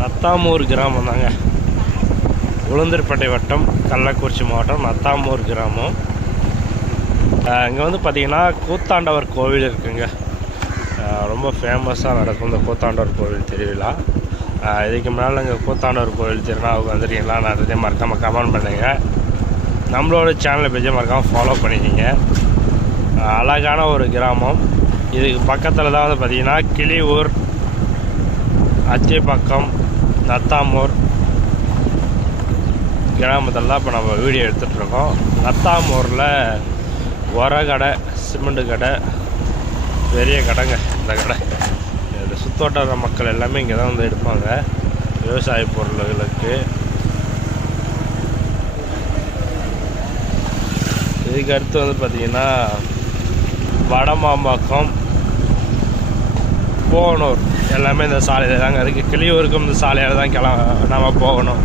நத்தாமூர் கிராமம் தாங்க. உளுந்தூர்பேட்டை வட்டம், கள்ளக்குறிச்சி மாவட்டம், நத்தாமூர் கிராமம். இங்கே வந்து பார்த்திங்கன்னா கூத்தாண்டவர் கோவில் இருக்குங்க. ரொம்ப ஃபேமஸாக நடக்கும் இந்த கூத்தாண்டவர் கோவில் திருவிழா. இதுக்கு முன்னால் இங்கே கூத்தாண்டவர் கோவில் திருவிழாவுக்கு வந்துருக்கீங்களா? நிறைய மறக்காமல் கமெண்ட் பண்ணுங்கள். நம்மளோட சேனலை பேஜை மறக்காமல் ஃபாலோ பண்ணிக்கிங்க. அழகான ஒரு கிராமம். இதுக்கு பக்கத்தில் தான் வந்து பார்த்திங்கன்னா கிளியூர், அத்திப்பக்கம், நத்தாமூர் கிராமத்தில் தான் இப்போ நம்ம வீடியோ எடுத்துகிட்ருக்கோம். நத்தாமூரில் உரக்கடை, சிமெண்ட்டு கடை, பெரிய கடைங்க இந்த கடை. இந்த சுத்தோட்டார மக்கள் எல்லாமே இங்கே தான் வந்து எடுப்பாங்க விவசாய பொருள்களுக்கு. இதுக்கு அடுத்து வந்து பார்த்திங்கன்னா வடமாம்பாக்கம், போகனூர் எல்லாமே இந்த சாலையில் தாங்க இருக்குது. கிளியூருக்கும் இந்த சாலையில் தான் நம்ம போகணும்.